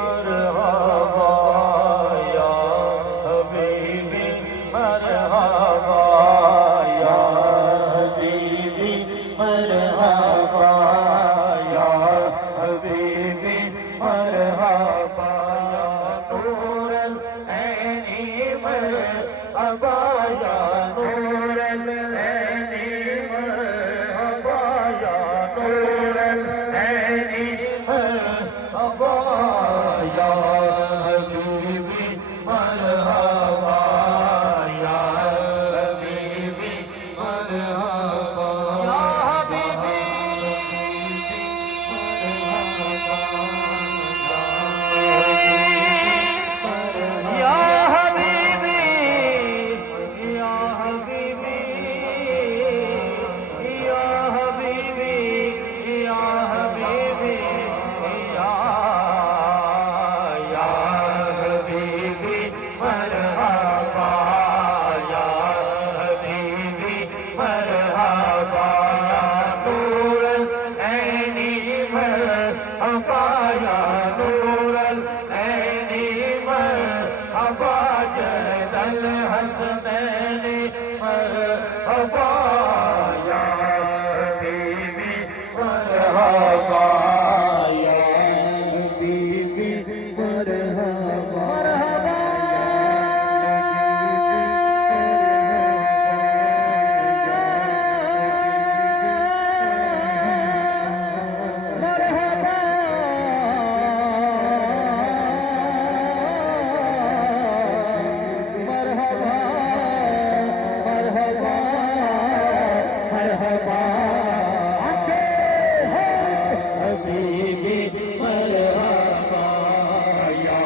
मरहबा या हबीबी मरहबा या हबीबी मरहबा या हबीबी मरहबा या नूरल ऐनी मरहबा या नूरल ऐनी मरहबा या नूरल ऐनी मरहबा या हबीबी मरहबा या हबीबी मरहबा या हबीबी या हबीबी या हबीबी या हबीबी या हबीबी या हबीबी मरहबा या हबीबी मरहबा या नूरल ऐनी मरहबा या नूरल ऐनी मरहबा जदल हसनैनी मरहबा या हबीबी मरहबा या हबीबी मरहबा हबीबी मरहबा या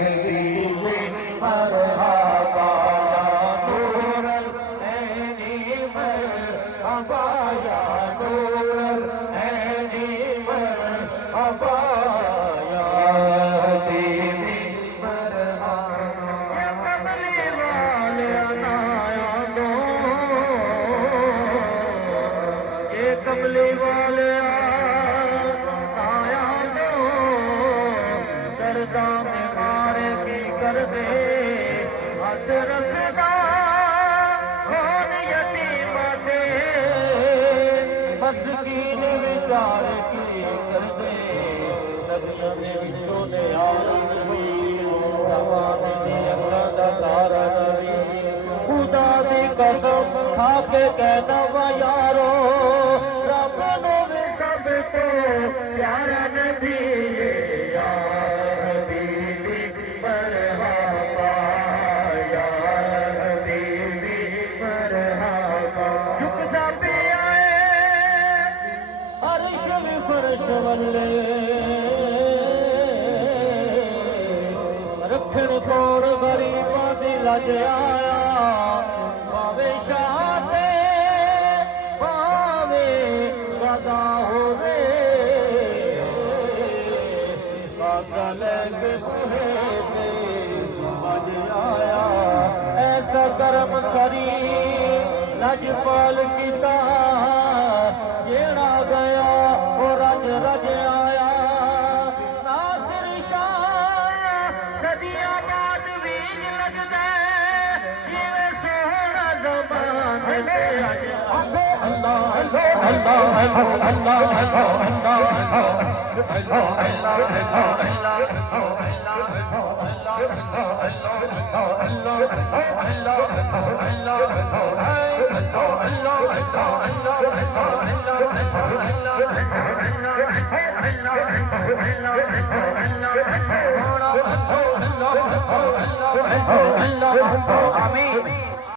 हबीबी मरहबा या नूरल ऐनी मरहबा या नूरल ऐनी मरहबा या हबीबी मरहबा या कमली वाले अनाया दो ये कमली वाले आया दो दर्दा में मारे की कर दे हाथ रखदा कौन यतीम दे मस्कीन विचार की कर दे नदियों ने विचों ने आरन हुई जमाने ने अल्लाह दा तारा नबी खुदा दी कसम खा के कहना वा यारो रब नो भी सब तो प्यारा नबी या हबीबी मरहबा या हबीबी मरहबा झुकदा पे आए अर्श भी फर्श वल्ले रखण कोर गरीबां दी लज आया भावे शाह ते भावे गदा होवे लैके बुहे ते अज आया ऐसा कर्म करी लजपाल किता जेड़ा गया वो रज रज आया नासिर शाह सदियां बाद बीज लगदा जिवें सोहना ज़बान ते अज अल्लाह अल्लाह अल्लाह अल्लाह आमीन।